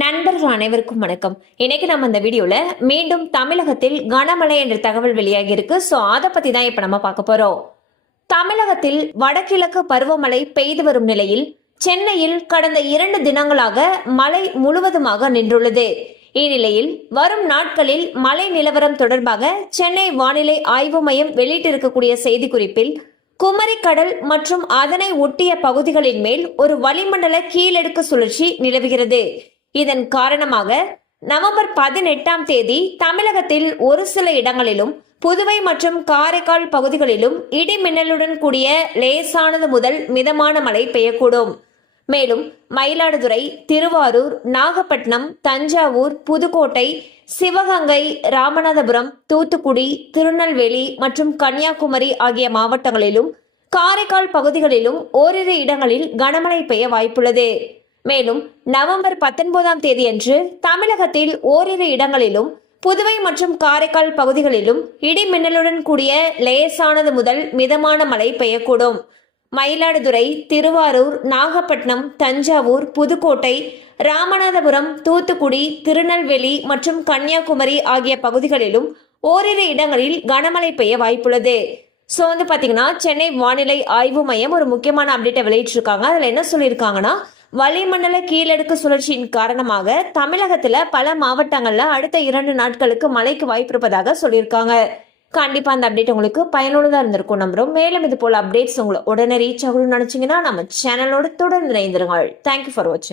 நண்பர்கள் அனைவருக்கும் வணக்கம். இன்னைக்கு நம்ம இந்த வீடியோல மீண்டும் தமிழகத்தில் கனமழை என்ற தகவல் வெளியாகி இருக்கு. சோ அதை பத்தி தான் இப்ப நம்ம பார்க்க போறோம். தமிழகத்தில் வடகிழக்கு பருவமழை பெய்து வரும் நிலையில் சென்னையில் கடந்த 2 தினங்களாக மழை முழுவதுமாக நின்றுள்ளது. இந்நிலையில் வரும் நாட்களில் மழை நிலவரம் தொடர்பாக சென்னை வானிலை ஆய்வு மையம் வெளியிட்டிருக்கக்கூடிய செய்திக்குறிப்பில் குமரிக்கடல் மற்றும் அதனை ஒட்டிய பகுதிகளின் மேல் ஒரு வளிமண்டல கீழடுக்கு சுழற்சி நிலவுகிறது. இதன் காரணமாக நவம்பர் 18ஆம் தேதி தமிழகத்தில் ஒரு சில இடங்களிலும் புதுவை மற்றும் காரைக்கால் பகுதிகளிலும் இடி மின்னலுடன் கூடிய லேசானது முதல் மிதமான மழை பெய்யக்கூடும். மேலும் மயிலாடுதுறை, திருவாரூர், நாகப்பட்டினம், தஞ்சாவூர், புதுக்கோட்டை, சிவகங்கை, ராமநாதபுரம், தூத்துக்குடி, திருநெல்வேலி மற்றும் கன்னியாகுமரி ஆகிய மாவட்டங்களிலும் காரைக்கால் பகுதிகளிலும் ஓரிரு இடங்களில் கனமழை பெய்ய வாய்ப்புள்ளது. மேலும் நவம்பர் 19ஆம் தேதியன்று தமிழகத்தில் ஓரிரு இடங்களிலும் புதுவை மற்றும் காரைக்கால் பகுதிகளிலும் இடி மின்னலுடன் கூடிய லேசானது முதல் மிதமான மழை பெய்யக்கூடும். மயிலாடுதுறை, திருவாரூர், நாகப்பட்டினம், தஞ்சாவூர், புதுக்கோட்டை, ராமநாதபுரம், தூத்துக்குடி, திருநெல்வேலி மற்றும் கன்னியாகுமரி ஆகிய பகுதிகளிலும் ஓரிரு இடங்களில் கனமழை பெய்ய வாய்ப்புள்ளது. ஸோ பாத்தீங்கன்னா சென்னை வானிலை ஆய்வு மையம் ஒரு முக்கியமான அப்டேட்டை வெளியிட்டிருக்காங்க. அதுல என்ன சொல்லியிருக்காங்கன்னா, வளிமண்டல கீழடுக்கு சுழற்சியின் காரணமாக தமிழகத்துல பல மாவட்டங்கள்ல அடுத்த 2 நாட்களுக்கு மழைக்கு வாய்ப்பு இருப்பதாக சொல்லியிருக்காங்க. கண்டிப்பா அந்த அப்டேட் உங்களுக்கு பயனுள்ளதா இருந்திருக்கும் நம்புறோம். மேலும் இது போல அப்டேட்ஸ் உங்களை உடனே ரீச் ஆகணும்னு நினைச்சீங்கன்னா நம்ம சேனலோட தொடர்ந்து இணைந்திருங்கள். தேங்க்யூ ஃபார் வாட்சிங்.